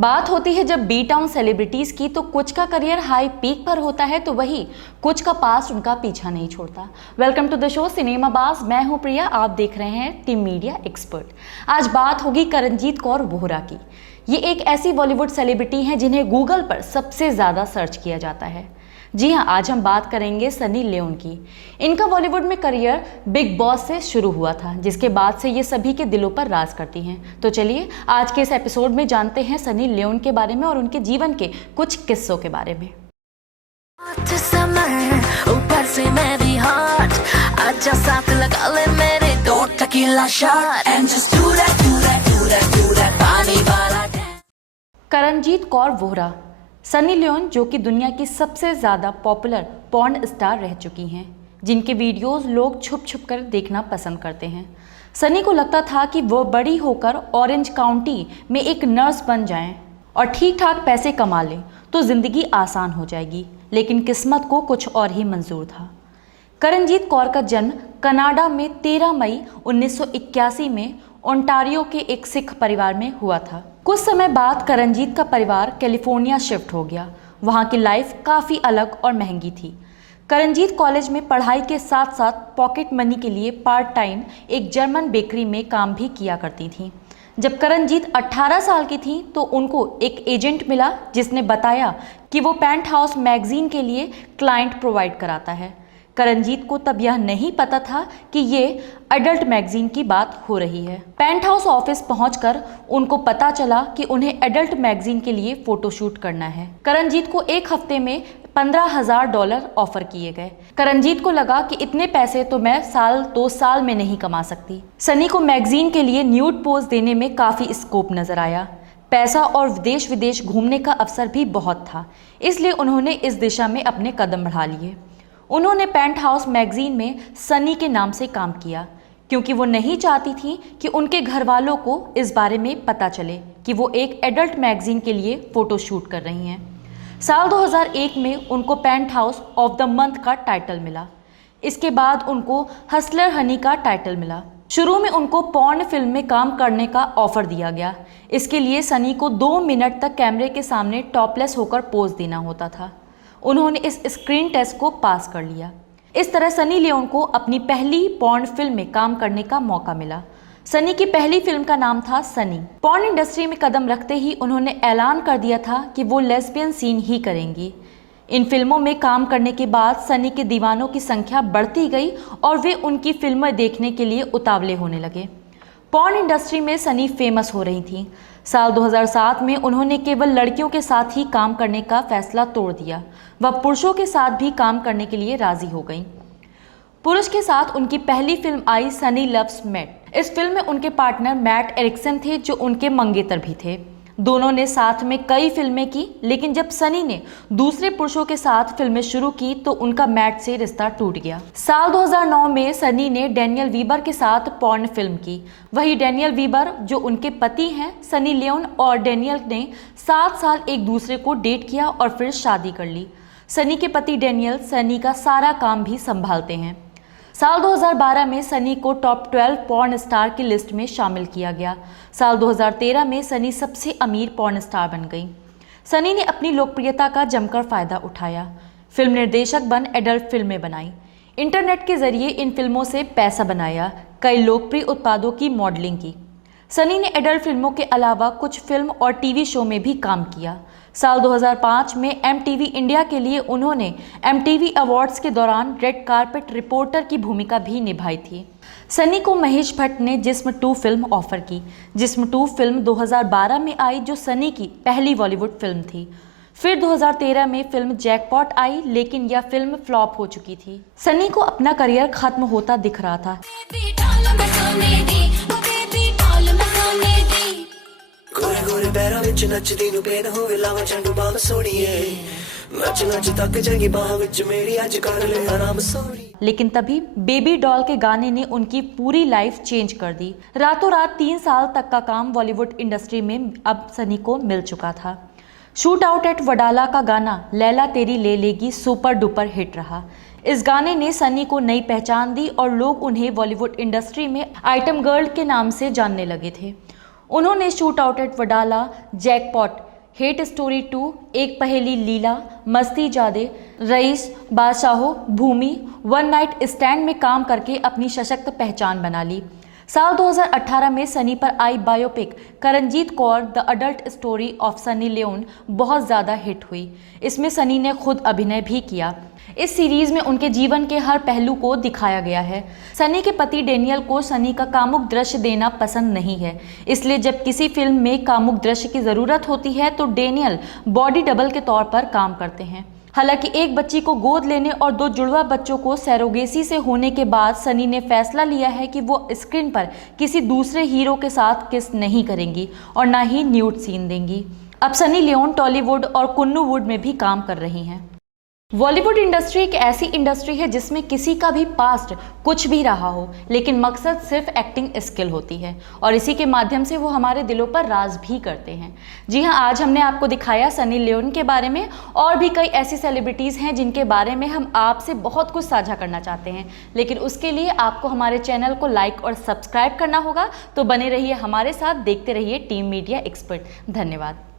बात होती है जब बी टाउन सेलिब्रिटीज़ की, तो कुछ का करियर हाई पीक पर होता है तो वही कुछ का पास्ट उनका पीछा नहीं छोड़ता। Welcome to the show Cinemabaaz. मैं हूं प्रिया, आप देख रहे हैं टीम मीडिया एक्सपर्ट। आज बात होगी करणजीत कौर वोहरा की। ये एक ऐसी बॉलीवुड सेलिब्रिटी हैं जिन्हें गूगल पर सबसे ज़्यादा सर्च किया जाता है। जी हाँ, आज हम बात करेंगे सनी लियोन की। इनका बॉलीवुड में करियर बिग बॉस से शुरू हुआ था, जिसके बाद से ये सभी के दिलों पर राज करती हैं। तो चलिए आज के इस एपिसोड में जानते हैं सनी लियोन के बारे में और उनके जीवन के कुछ किस्सों के बारे में। ऊपर से मैं भी हॉट, आजा साथ लगा ले मेरे दो tequila shot and just do that do that do that do that पानी वाला dance. Karanjit Kaur Vohra Sunny Leone, जो कि दुनिया की सबसे ज़्यादा पॉपुलर पॉर्न स्टार रह चुकी हैं, जिनके वीडियोस लोग छुप छुप कर देखना पसंद करते हैं। सनी को लगता था कि वो बड़ी होकर ऑरेंज काउंटी में एक नर्स बन जाएं और ठीक ठाक पैसे कमा लें तो ज़िंदगी आसान हो जाएगी, लेकिन किस्मत को कुछ और ही मंजूर था। करणजीत कौर का जन्म कनाडा में 13 मई 1981 में ओंटारियो के एक सिख परिवार में हुआ था। कुछ समय बाद करणजीत का परिवार कैलिफोर्निया शिफ्ट हो गया। वहाँ की लाइफ काफ़ी अलग और महंगी थी। करणजीत कॉलेज में पढ़ाई के साथ साथ पॉकेट मनी के लिए पार्ट टाइम एक जर्मन बेकरी में काम भी किया करती थी। जब करणजीत 18 साल की थी तो उनको एक एजेंट मिला, जिसने बताया कि वो पेंट हाउस मैगजीन के लिए क्लाइंट प्रोवाइड कराता है। करणजीत को तब यह नहीं पता था कि ये एडल्ट मैगजीन की बात हो रही है। पेंट हाउस ऑफिस पहुंचकर उनको पता चला कि उन्हें एडल्ट मैगजीन के लिए फोटोशूट करना है। करणजीत को एक हफ्ते में $15,000 ऑफर किए गए। करणजीत को लगा कि इतने पैसे तो मैं 2 साल में नहीं कमा सकती। सनी को मैगजीन के लिए न्यूड पोज देने में काफ़ी स्कोप नजर आया। पैसा और देश विदेश घूमने का अवसर भी बहुत था, इसलिए उन्होंने इस दिशा में अपने कदम बढ़ा लिए। उन्होंने पेंट हाउस मैगजीन में सनी के नाम से काम किया, क्योंकि वो नहीं चाहती थी कि उनके घर वालों को इस बारे में पता चले कि वो एक एडल्ट मैगजीन के लिए फ़ोटो शूट कर रही हैं। साल 2001 में उनको penthouse of the month का टाइटल मिला। इसके बाद उनको हसलर हनी का टाइटल मिला। शुरू में उनको पॉर्न फिल्म में काम करने का ऑफर दिया गया। इसके लिए सनी को 2 मिनट तक कैमरे के सामने टॉपलेस होकर पोज देना होता था। उन्होंने इस स्क्रीन टेस्ट को पास कर लिया। इस तरह सनी लियोन को अपनी पहली पॉर्न फिल्म में काम करने का मौका मिला। सनी की पहली फिल्म का नाम था सनी। पॉर्न इंडस्ट्री में कदम रखते ही उन्होंने ऐलान कर दिया था कि वो लेस्बियन सीन ही करेंगी। इन फिल्मों में काम करने के बाद सनी के दीवानों की संख्या बढ़ती गई और वे उनकी फिल्में देखने के लिए उतावले होने लगे। पॉर्न इंडस्ट्री में सनी फेमस हो रही थी। साल 2007 में उन्होंने केवल लड़कियों के साथ ही काम करने का फैसला तोड़ दिया। वह पुरुषों के साथ भी काम करने के लिए राजी हो गईं। पुरुष के साथ उनकी पहली फिल्म आई सनी लव्स मैट। इस फिल्म में उनके पार्टनर मैट एरिक्सन थे, जो उनके मंगेतर भी थे। दोनों ने साथ में कई फिल्में की, लेकिन जब सनी ने दूसरे पुरुषों के साथ फिल्में शुरू की तो उनका मैट से रिश्ता टूट गया। साल 2009 में सनी ने डैनियल वीबर के साथ पॉर्न फिल्म की। वही डैनियल वीबर, जो उनके पति हैं, सनी लियोन और डैनियल ने 7 साल एक दूसरे को डेट किया और फिर शादी कर ली। सनी के पति डैनियल सनी का सारा काम भी संभालते हैं। साल 2012 में सनी को टॉप 12 पॉर्न स्टार की लिस्ट में शामिल किया गया। साल 2013 में सनी सबसे अमीर पॉर्न स्टार बन गई। सनी ने अपनी लोकप्रियता का जमकर फायदा उठाया। फिल्म निर्देशक बन एडल्ट फिल्में बनाई। इंटरनेट के जरिए इन फिल्मों से पैसा बनाया। कई लोकप्रिय उत्पादों की मॉडलिंग की। सनी ने एडल्ट फिल्मों के अलावा कुछ फिल्म और टीवी शो में भी काम किया। साल 2005 में MTV इंडिया के लिए उन्होंने MTV अवार्ड्स के दौरान रेड कार्पेट रिपोर्टर की भूमिका भी निभाई थी। सनी को महेश भट्ट ने जिस्म 2 फिल्म ऑफर की। जिस्म 2 फिल्म 2012 में आई, जो सनी की पहली बॉलीवुड फिल्म थी। फिर 2013 में फिल्म जैकपॉट आई, लेकिन यह फिल्म फ्लॉप हो चुकी थी। सनी को अपना करियर खत्म होता दिख रहा था। लेकिन तभी बेबी डॉल के गाने ने उनकी पूरी लाइफ चेंज कर दी। रातों रात 3 साल तक का काम बॉलीवुड इंडस्ट्री में अब सनी को मिल चुका था। शूट आउट एट वडाला का गाना लैला तेरी ले लेगी सुपर डुपर हिट रहा। इस गाने ने सनी को नई पहचान दी और लोग उन्हें बॉलीवुड इंडस्ट्री में आइटम गर्ल के नाम से जानने लगे थे। उन्होंने shoot out at Wadala, jackpot, hate story 2, एक पहेली लीला, मस्ती जादे, रईस, बादशाहो, भूमि, वन नाइट स्टैंड में काम करके अपनी सशक्त पहचान बना ली। साल 2018 में सनी पर आई biopic Karenjit Kaur the adult story of Sunny Leone बहुत ज़्यादा हिट हुई। इसमें सनी ने खुद अभिनय भी किया। इस सीरीज में उनके जीवन के हर पहलू को दिखाया गया है। सनी के पति डेनियल को सनी का कामुक दृश्य देना पसंद नहीं है, इसलिए जब किसी फिल्म में कामुक दृश्य की ज़रूरत होती है तो डेनियल बॉडी डबल के तौर पर काम करते हैं। हालांकि एक बच्ची को गोद लेने और 2 जुड़वा बच्चों को सैरोगेसी से होने के बाद सनी ने फैसला लिया है कि वो स्क्रीन पर किसी दूसरे हीरो के साथ किस नहीं करेंगी और ना ही न्यूड सीन देंगी। अब सनी लियोन टॉलीवुड और कुन्नूवुड में भी काम कर रही हैं। बॉलीवुड इंडस्ट्री एक ऐसी इंडस्ट्री है जिसमें किसी का भी पास्ट कुछ भी रहा हो, लेकिन मकसद सिर्फ एक्टिंग स्किल होती है और इसी के माध्यम से वो हमारे दिलों पर राज भी करते हैं। जी हाँ, आज हमने आपको दिखाया सनी लियोन के बारे में, और भी कई ऐसी सेलिब्रिटीज़ हैं जिनके बारे में हम आपसे बहुत कुछ साझा करना चाहते हैं, लेकिन उसके लिए आपको हमारे चैनल को लाइक और सब्सक्राइब करना होगा। तो बने रहिए हमारे साथ, देखते रहिए टीम मीडिया एक्सपर्ट। धन्यवाद।